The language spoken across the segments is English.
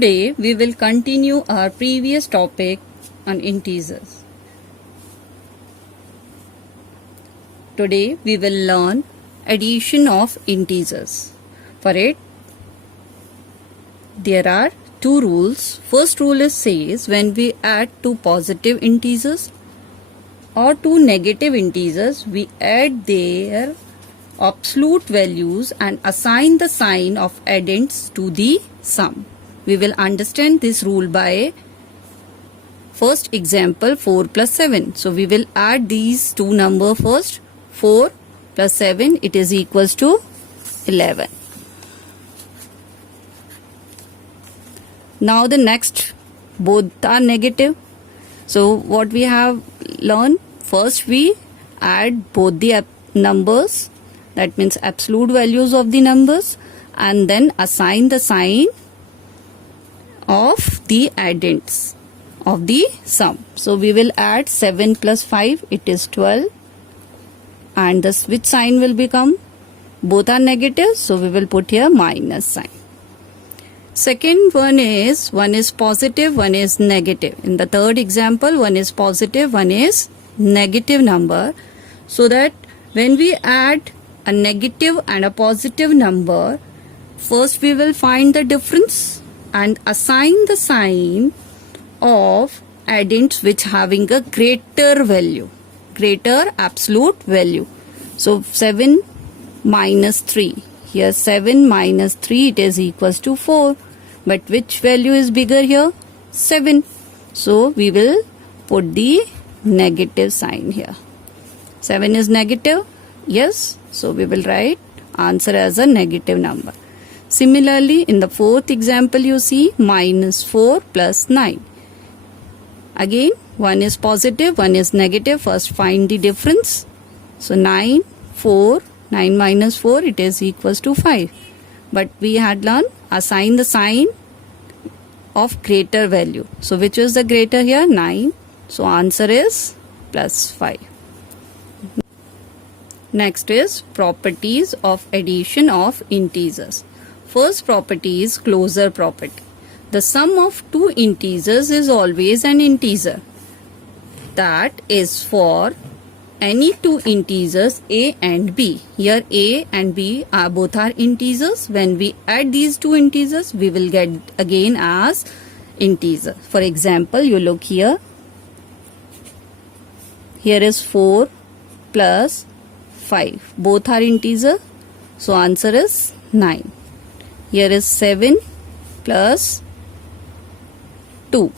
Today we will continue our previous topic on integers. Today we will learn addition of integers. For it, there are two rules. First rule says when we add two positive integers or two negative integers, we add their absolute values and assign the sign of addends to the sum. We will understand this rule by first example 4 plus 7. So we will add these two numbers first. 4 plus 7, it is equals to 11. Now the next, both are negative. So what we have learned, first we add both the numbers, that means absolute values of the numbers, and then assign the sign of the addends of the sum. So we will add 7 plus 5, it is 12, and the which sign will become, both are negative, so we will put here minus sign. Second one is positive, one is negative. In the third example, one is positive, one is negative number, so that when we add a negative and a positive number, first we will find the difference and assign the sign of addends which having a greater value, greater absolute value. So 7 minus 3, here 7 minus 3, it is equals to 4, but which value is bigger here? 7. So we will put the negative sign here. 7 is negative, yes, so we will write answer as a negative number. Similarly, in the fourth example, you see minus 4 plus 9. Again, one is positive, one is negative. First find the difference. So 9 minus 4, it is equals to 5. But we had learned assign the sign of greater value. So which is the greater here? 9. So answer is plus 5. Next is properties of addition of integers. First property is closure property. The sum of two integers is always an integer. That is for any two integers a and b. Here a and b are both are integers. When we add these two integers, we will get again as integer. For example, you look here. Here is 4 plus 5. Both are integer. So answer is 9. Here is 7 plus 2.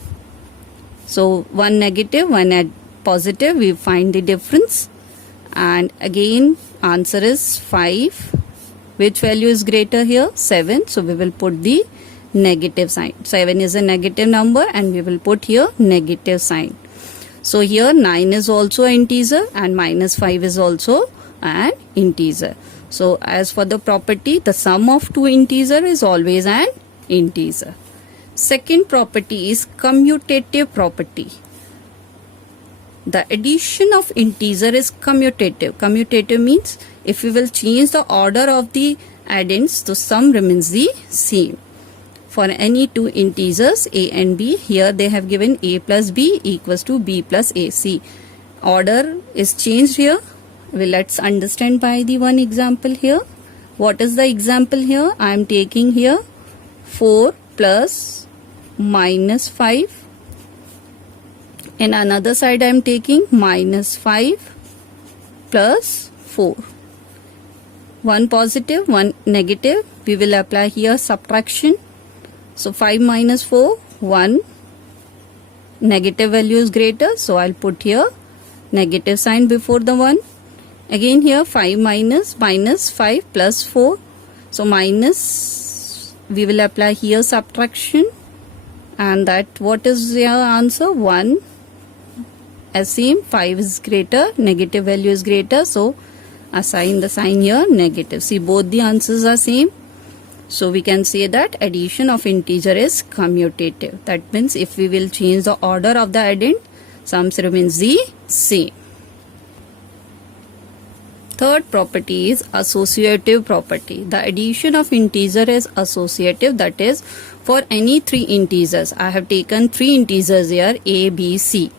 So one negative, one positive, we find the difference. And again answer is 5. Which value is greater here? 7. So we will put the negative sign. 7 is a negative number and we will put here negative sign. So here 9 is also an integer and minus 5 is also an integer. So as for the property, the sum of two integer is always an integer. Second property is commutative property. The addition of integer is commutative. Commutative means if we will change the order of the addends, the sum remains the same. For any two integers a and b, here they have given a plus b equals to b plus a. See, order is changed here. Well, let's understand by the one example here. What is the example here? I am taking here 4 plus minus 5. In another side I am taking minus 5 plus 4. One positive, one negative. We will apply here subtraction. So 5 minus 4, 1. Negative value is greater. So I'll put here negative sign before the 1. Again here 5 minus 5 plus 4. So minus, we will apply here subtraction. And that what is your answer? 1. As same, 5 is greater, negative value is greater. So assign the sign here negative. See, both the answers are same. So we can say that addition of integer is commutative. That means if we will change the order of the addend, sums remains the same. Third property is associative property. The addition of integer is associative, that is for any three integers. I have taken three integers here, a, b, c.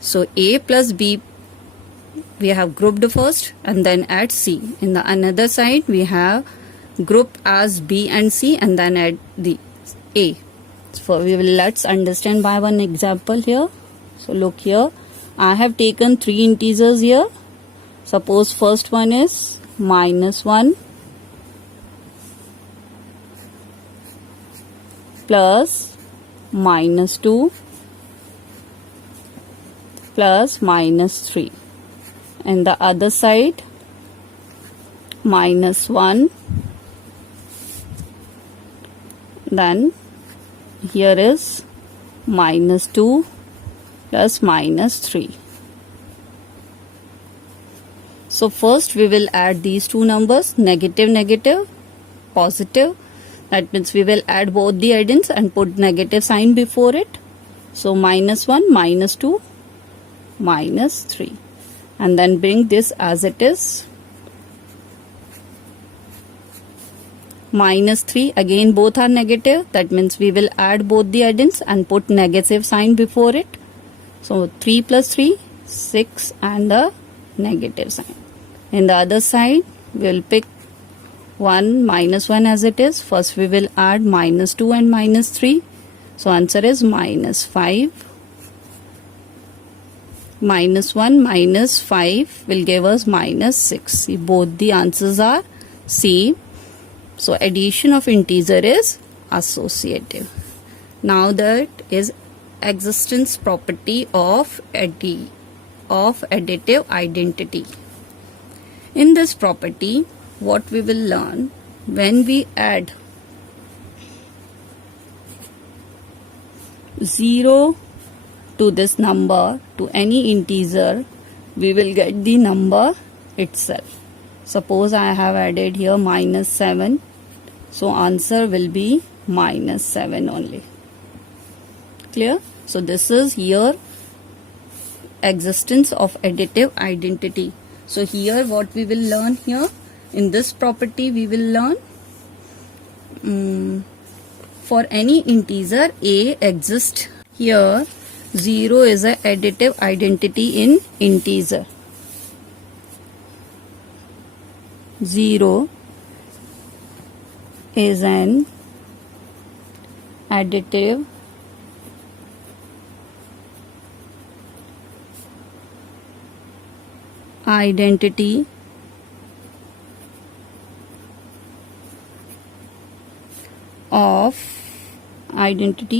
So a plus b we have grouped first and then add c. In the another side we have grouped as b and c and then add the a. So let's understand by one example here. So look here, I have taken three integers here. Suppose first one is -1 plus -2 plus -3, and the other side -1, then here is -2 plus -3. So first we will add these two numbers, negative, negative, positive. That means we will add both the addends and put negative sign before it. So -1, -2, -3. And then bring this as it is. -3, again both are negative. That means we will add both the addends and put negative sign before it. So 3 plus 3, 6 and a negative sign. In the other side, we will pick -1 as it is. First we will add -2 and -3. So answer is -5. -1 -5 will give us -6. See, both the answers are same. So addition of integer is associative. Now that is existence property of additive identity. In this property, what we will learn, when we add 0 to this number, to any integer, we will get the number itself. Suppose I have added here -7, so answer will be -7 only. Clear? So this is here existence of additive identity. So here what we will learn here, in this property we will learn for any integer a exists. Here 0 is an additive identity in integer. 0 is an additive identity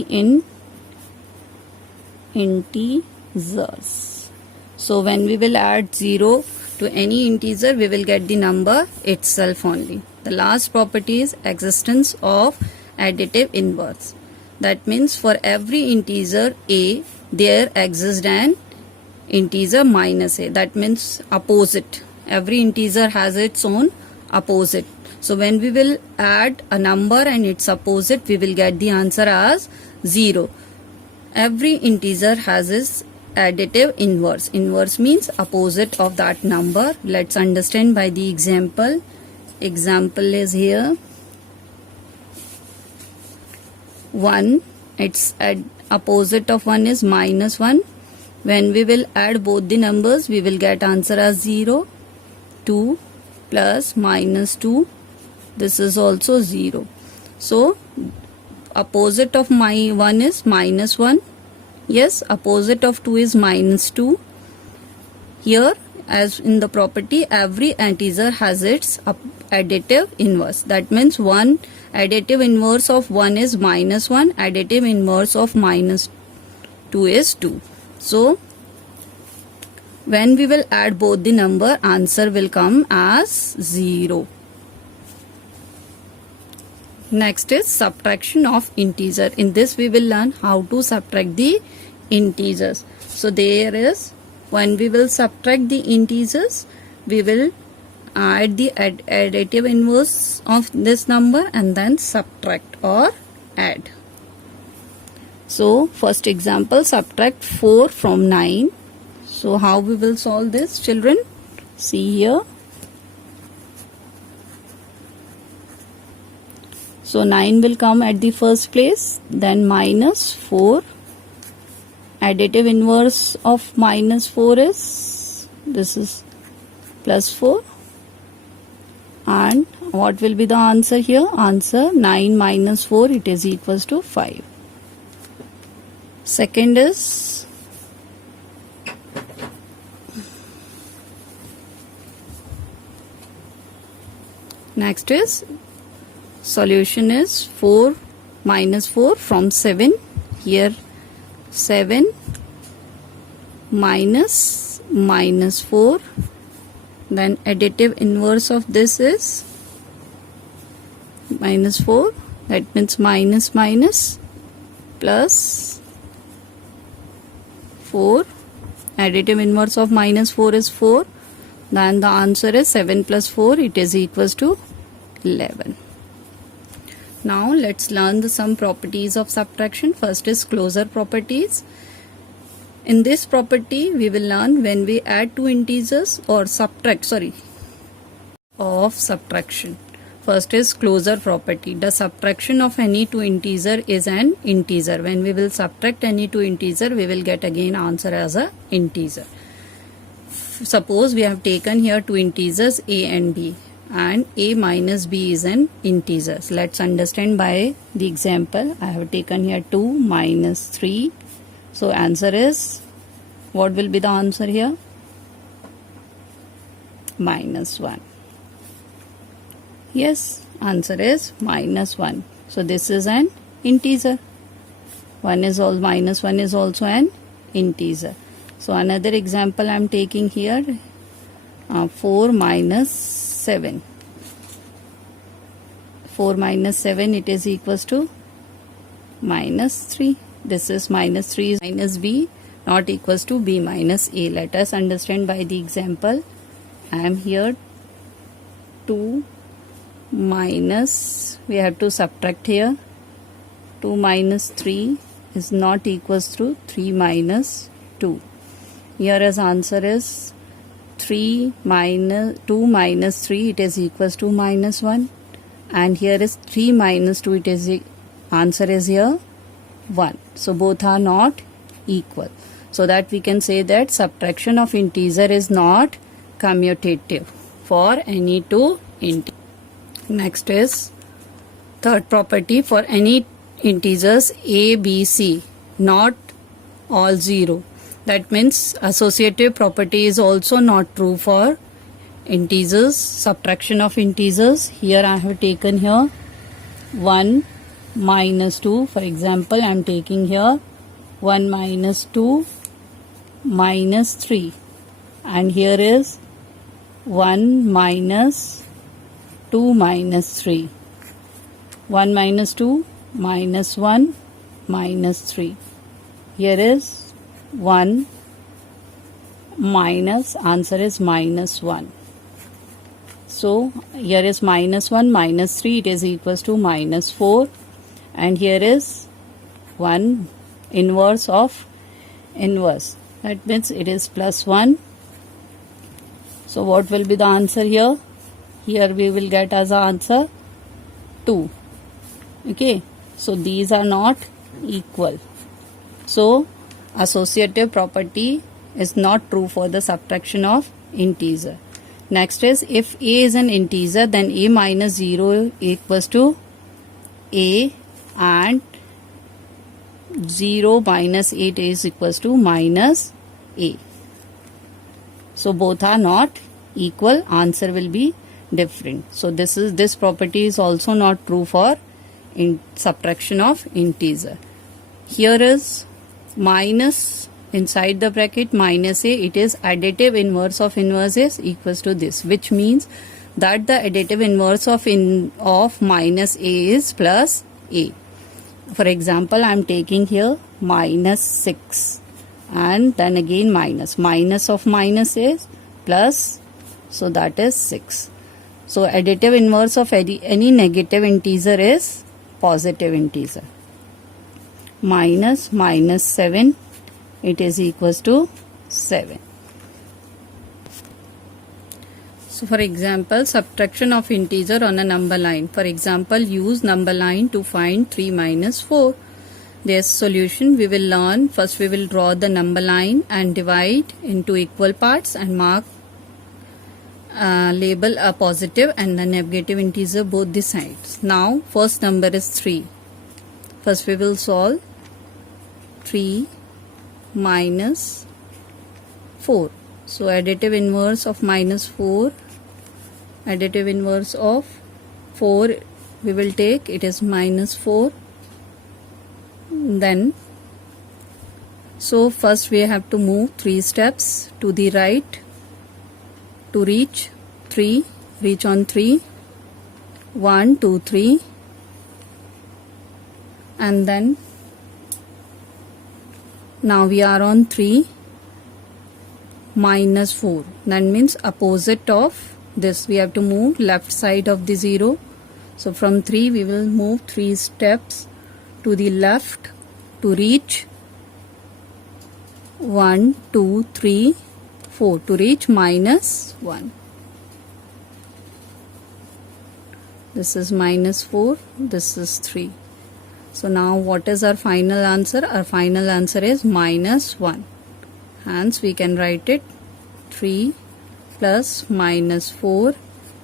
in integers. So when we will add 0 to any integer, we will get the number itself only. The last property is existence of additive inverse. That means for every integer a, there exists an integer -a. That means opposite. Every integer has its own opposite. So when we will add a number and its opposite, we will get the answer as 0. Every integer has its additive inverse. Inverse means opposite of that number. Let's understand by the example. Example is here 1. Its opposite of 1 is -1. When we will add both the numbers, we will get answer as 0. 2 plus -2. This is also 0. So opposite of my 1 is -1. Yes, opposite of 2 is -2. Here, as in the property, every integer has its additive inverse. That means one additive inverse of 1 is -1. Additive inverse of -2 is 2. So when we will add both the number, answer will come as 0. Next is subtraction of integer. In this we will learn how to subtract the integers. So there is, when we will subtract the integers, we will add the additive inverse of this number and then subtract or add. So first example, subtract 4 from 9. So how we will solve this, children? See here, So 9 will come at the first place, then minus 4. Additive inverse of minus 4 is, this is plus 4. And what will be the answer here? Answer 9 minus 4, it is equals to 5. Second is next is solution is 4 minus 4 from 7. Here 7 minus 4, then additive inverse of this is minus 4, that means minus minus plus 4. Additive inverse of minus 4 is 4, then the answer is 7 plus 4, it is equals to 11. Now let's learn some properties of subtraction. First is closure properties. In this property we will learn when we add two integers or subtract of subtraction. First is closure property. The subtraction of any two integer is an integer. When we will subtract any two integer, we will get again answer as a integer. Suppose we have taken here two integers a and b, and a minus b is an integer. So let's understand by the example. I have taken here 2 minus 3. So answer is, what will be the answer here? Minus 1. Yes, answer is minus 1. So this is an integer. Minus 1 is also an integer. So another example I am taking here, 4 minus 7. 4 minus 7, it is equals to minus 3. This is minus 3 is minus b, not equals to b minus a. Let us understand by the example. I am here 2 minus, we have to subtract here. 2 minus 3 is not equals to 3 minus 2. Here as answer is 2 minus 3, it is equals to minus 1. And here is 3 minus 2, it is answer is here 1. So both are not equal. So that we can say that subtraction of integer is not commutative for any two integers. Next is third property, for any integers a, b, c, not all 0. That means associative property is also not true for integers, subtraction of integers. Here I have taken here 1 minus 2. For example, I am taking here 1 minus 2 minus 3. And here is 1 minus 2 minus 3. 1 minus 2 minus 1 minus 3. Here is 1 minus, answer is minus 1. So here is minus 1 minus 3, it is equals to minus 4. And here is 1 inverse of inverse. That means it is plus 1. So what will be the answer here? Here we will get as an answer 2. Okay. So these are not equal. So associative property is not true for the subtraction of integer. Next is, if a is an integer, then a minus 0 equals to a, and 0 minus 8 is equals to minus a. So both are not equal, answer will be different. So this property is also not true for subtraction of integer. Here is minus inside the bracket minus a, it is additive inverse of inverse is equals to this, which means that the additive inverse of minus a is plus a. For example, I am taking here minus 6 and then again minus of minus is plus, so that is 6. So additive inverse of any negative integer is positive integer. Minus 7, it is equals to 7. So for example, subtraction of integer on a number line. For example, use number line to find 3 minus 4. There's solution we will learn. First we will draw the number line and divide into equal parts and mark label a positive and the negative integer both the sides. Now first number is 3. First we will solve 3 minus 4. So additive inverse of minus 4, additive inverse of 4 we will take, it is minus 4. Then so first we have to move 3 steps to the right to reach 3, reach on 3, 1, 2, 3, and then now we are on 3 minus 4. That means opposite of this, we have to move left side of the 0. So from 3 we will move 3 steps to the left to reach 1, 2, 3, 4 to reach minus 1. This is minus 4, this is 3. So now what is our final answer? Our final answer is minus 1. Hence we can write it 3 plus minus 4,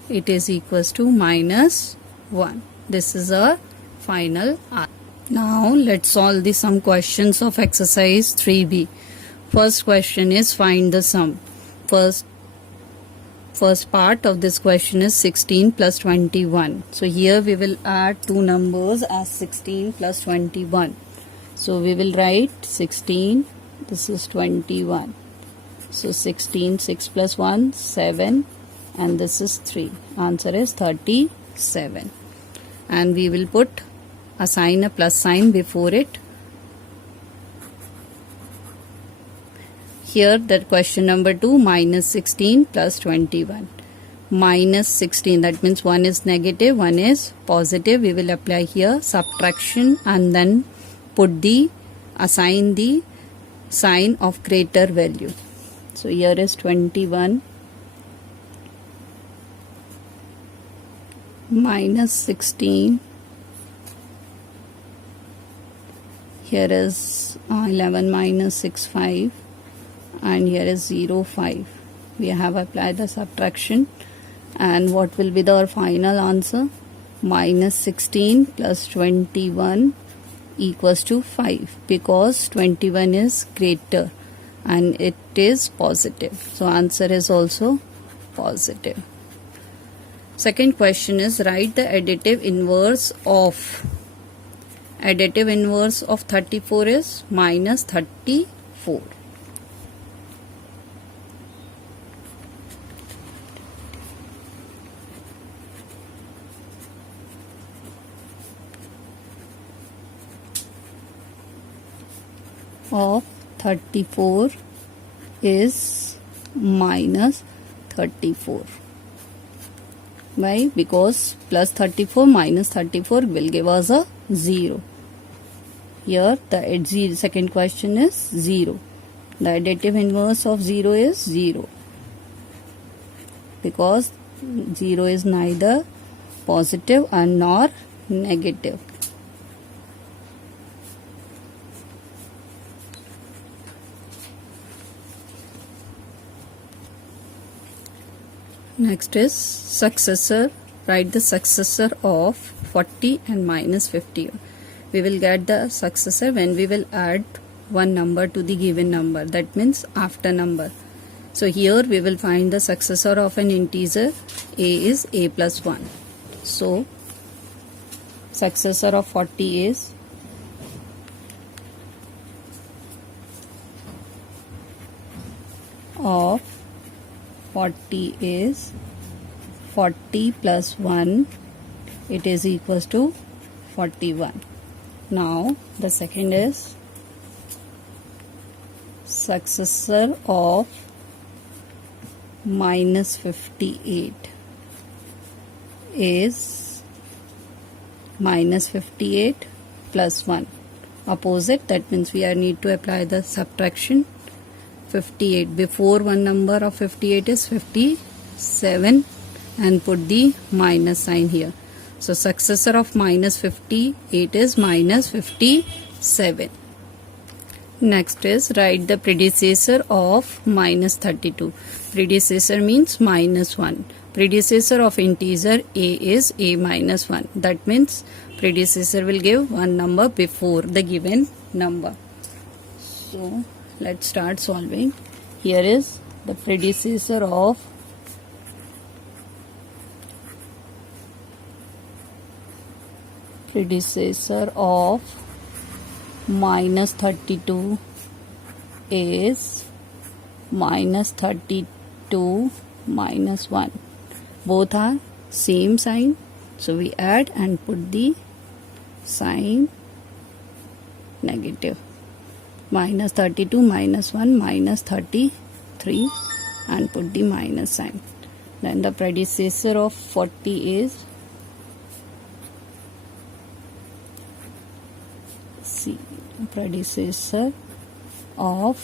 it is equals to minus 1. This is our final answer. Now let's solve the sum questions of exercise 3b. First question is find the sum. First part of this question is 16 plus 21. So here we will add two numbers as 16 plus 21. So we will write 16, this is 21. So 16, 6 plus 1, 7, and this is 3. Answer is 37. And we will put assign a plus sign before it. Here that question number 2, minus 16 plus 21. Minus 16, that means one is negative, one is positive. We will apply here subtraction and then put the assign the sign of greater value. So here is 21 minus 16. Here is 11 minus 6, 5. And here is 0, 5. We have applied the subtraction, and what will be our final answer? Minus 16 plus 21 equals to 5, because 21 is greater and it is positive. So answer is also positive. Second question is write the additive inverse of. Additive inverse of 34 is minus 34. Of 34 is minus 34. Why? Because plus 34 minus 34 will give us a 0. Here the second question is 0. The additive inverse of 0 is 0, because 0 is neither positive and nor negative. Next is successor. Write the successor of 40 and minus 50. We will get the successor when we will add one number to the given number. That means after number. So here we will find the successor of an integer. A is a plus 1. So successor of 40 is of 40 is 40 plus 1, it is equals to 41. Now the second is successor of minus 58 is minus 58 plus 1. Opposite, that means we need to apply the subtraction. 58 before one number of 58 is 57. 7 and put the minus sign here. So successor of minus 58 is minus 57. Next is write the predecessor of minus 32. Predecessor means minus 1. Predecessor of integer a is a minus 1. That means predecessor will give one number before the given number. So let's start solving. Here is the predecessor of minus 32 is minus 32 minus 1. Both are same sign, so we add and put the sign negative. Minus 32 minus 1 minus 33 and put the minus sign. Then the predecessor of 40 is C. Predecessor of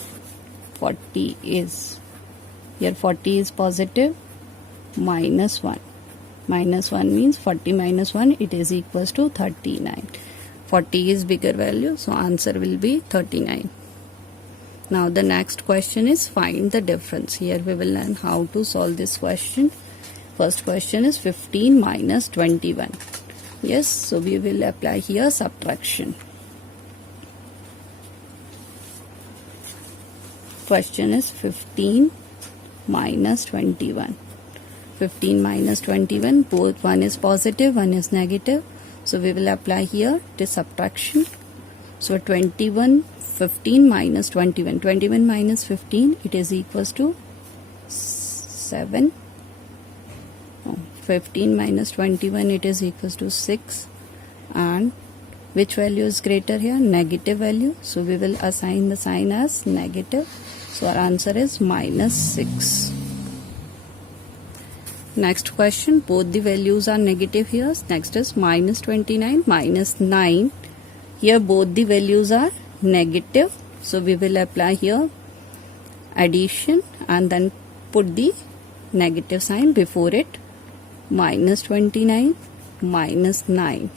40 is, here 40 is positive, minus 1. Minus 1 means 40 minus 1, it is equals to 39. 40 is bigger value, so answer will be 39. Now the next question is find the difference. Here we will learn how to solve this question. First question is 15 minus 21. Yes, so we will apply here subtraction. Question is 15 minus 21. 15 minus 21, both one is positive, one is negative. So we will apply here the subtraction. So 15 minus 21. 21 minus 15, it is equals to 7. 15 minus 21, it is equals to 6. And which value is greater here? Negative value. So we will assign the sign as negative. So our answer is minus 6. Next question, both the values are negative here. Next is minus 29 minus 9. Here both the values are negative. So we will apply here addition and then put the negative sign before it. Minus 29 minus 9.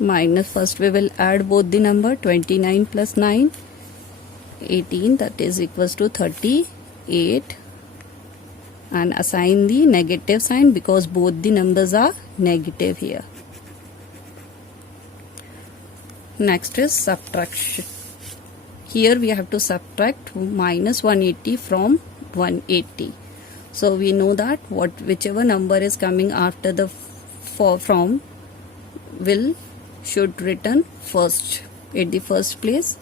Minus, first we will add both the number, 29 plus 9. 18, that is equals to 38, and assign the negative sign because both the numbers are negative here. Next is subtraction. Here we have to subtract minus 180 from 180. So we know that whichever number is coming after the from should return first at the first place.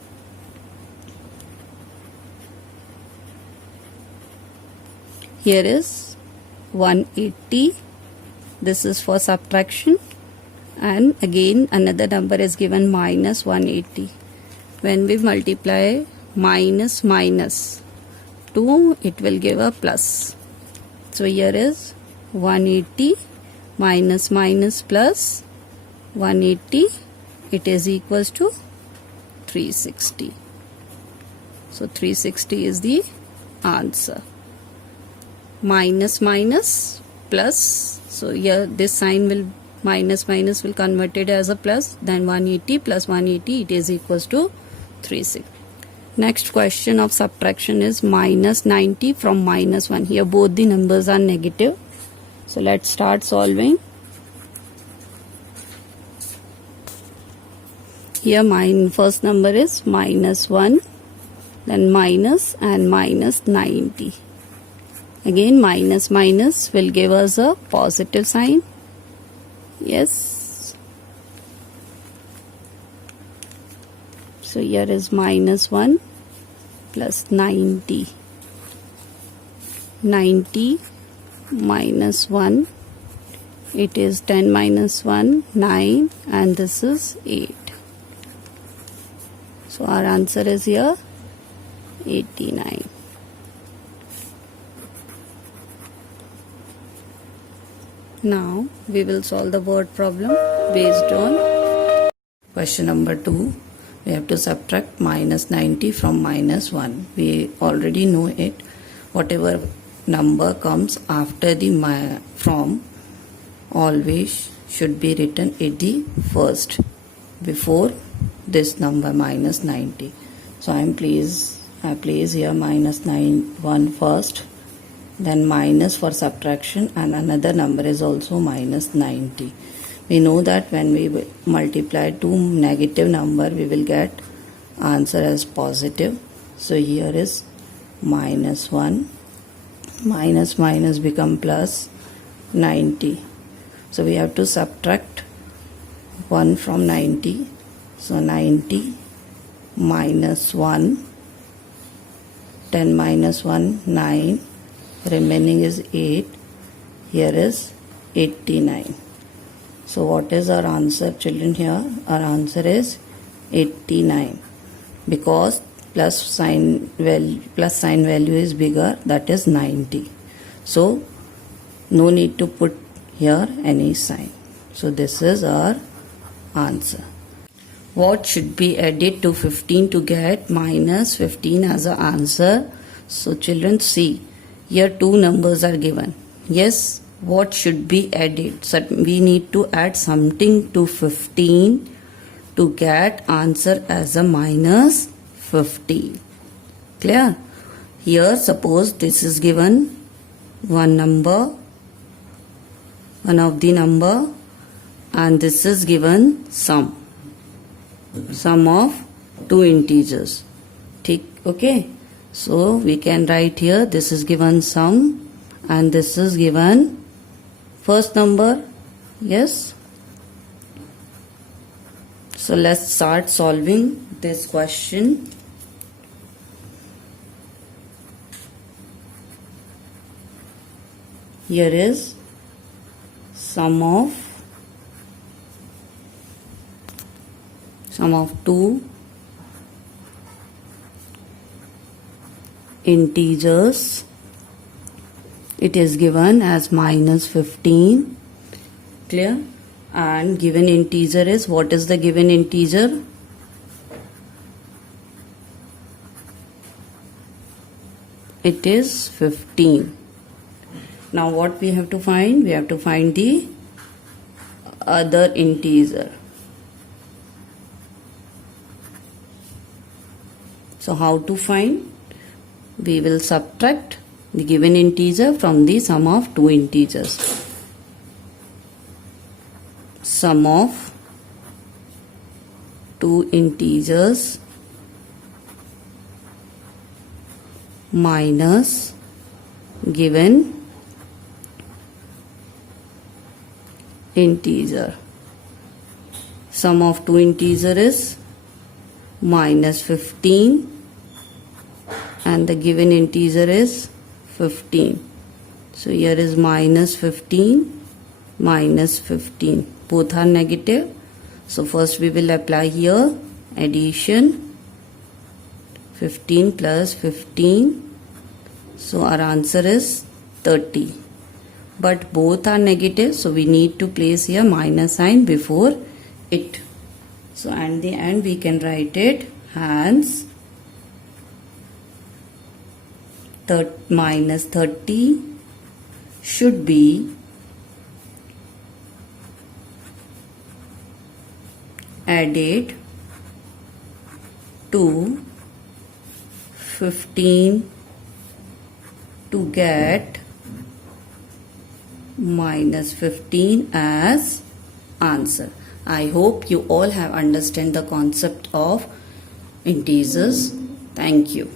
Here is 180. This is for subtraction, and again another number is given minus 180. When we multiply minus minus 2, it will give a plus. So here is 180 minus minus plus 180, it is equals to 360. So 360 is the answer. Minus minus plus, so here this sign will minus minus will convert it as a plus, then 180 plus 180, it is equals to 360. Next question of subtraction is minus 90 from minus 1. Here both the numbers are negative. So let's start solving. Here my first number is minus 1, then minus and minus 90. Again minus minus will give us a positive sign. Yes. So here is minus 1 plus 90. 90 minus 1, it is 10 minus 1, 9, and this is 8. So our answer is here 89. Now we will solve the word problem based on question number 2. We have to subtract minus 90 from minus 1. We already know it. whatever number comes after the from always should be written at the first before this number minus 90. So I place here minus 1 first, then minus for subtraction, and another number is also minus 90. We know that when we multiply two negative number we will get answer as positive. So here is minus 1, minus minus become plus 90. So we have to subtract 1 from 90. So 90 minus 1, 10 minus 1, 9, remaining is 8. Here is 89. So what is our answer, children? Here our answer is 89, because plus sign value is bigger, that is 90. So no need to put here any sign. So this is our answer. What should be added to 15 to get minus 15 as an answer? So children, see, here two numbers are given. Yes, what should be added? So we need to add something to 15 to get answer as a minus 15. Clear? Here suppose this is given one number, one of the number, and this is given sum of two integers. Okay, so we can write here this is given sum and this is given first number. Yes, so let's start solving this question. Here is sum of two integers. It is given as minus 15. Clear? And given integer is, what is the given integer? It is 15. Now what we have to find? We have to find the other integer. So how to find? We will subtract the given integer from the sum of two integers. Sum of two integers minus given integer. Sum of two integer is minus 15 and the given integer is 15. So here is minus 15, minus 15. Both are negative. So first we will apply here addition, 15 plus 15. So our answer is 30. But both are negative, so we need to place here minus sign before it. So at the end we can write it hence minus 30 should be added to 15 to get minus 15 as answer. I hope you all have understand the concept of integers. Thank you.